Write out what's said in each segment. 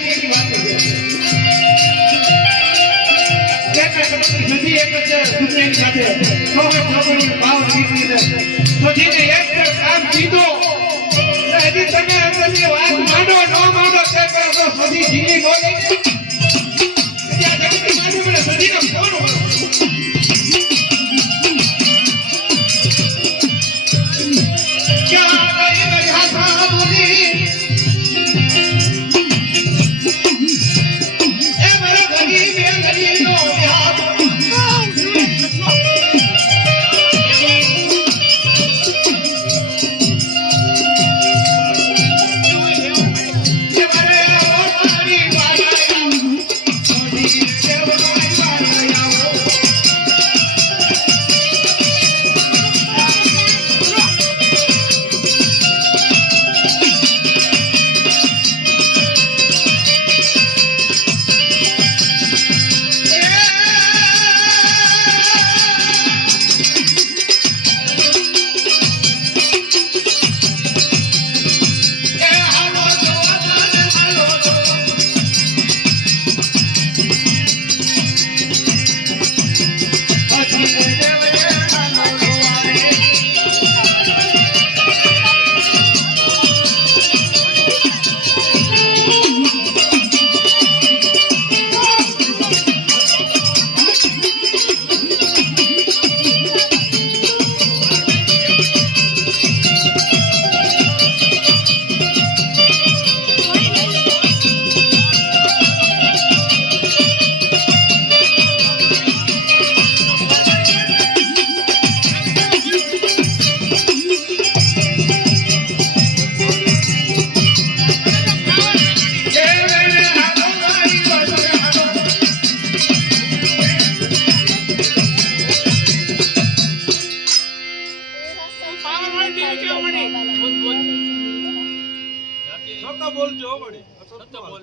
એની વાત છે સજી એક જ દુનિયાની સાથે સોહર છોકરીનો ભાવ નીકળી જાય તો જેને એક કામ કીધો હજી તમે અંદરની વાત માંડો ન માંડો તે કરો તો સજી જીની બોલી ત્યાં જગતની માની મને સજીને ફોન કરો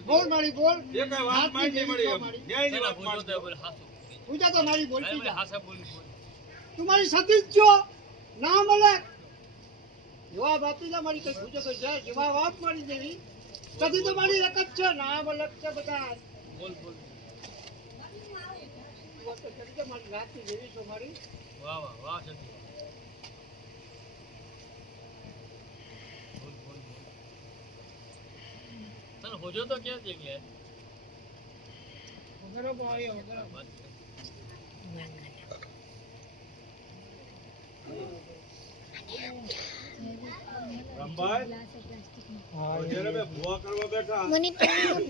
બોલ મારી બોલ એ કઈ વાત માંગી મળી ન્યાયની વાત માંગતો બોલ હાસુ પૂજા તો મારી બોલતી બોલ હાસા બોલ તું મારી સતી જો ના મળે જવાબ આપી જા મારી કઈ પૂજા કઈ જાય જવાબ આપ મારી દેવી સતી તો મારી એક જ છે ના મળે છે બધા બોલ બોલ વાત તો કરી દે મારી રાતની જેવી છો મારી વાહ વાહ વાહ સતી હોજો तो क्या देख ले वगैरह भाई वगैरह रंभाई हां जरा मैं बुआ करवा बैठा મને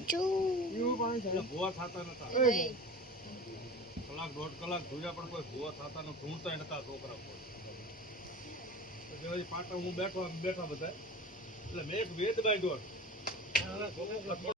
તો યુ પાણી છે बुआ થાતા નતા કલાક દોઢ કલાક જોયા પણ કોઈ बुआ થાતા ન ઢૂંઢતા નતા છોકરા કોઈ તો જેવી પાટા હું બેઠા બધા એટલે મેં એક વેદ બાંધ્યો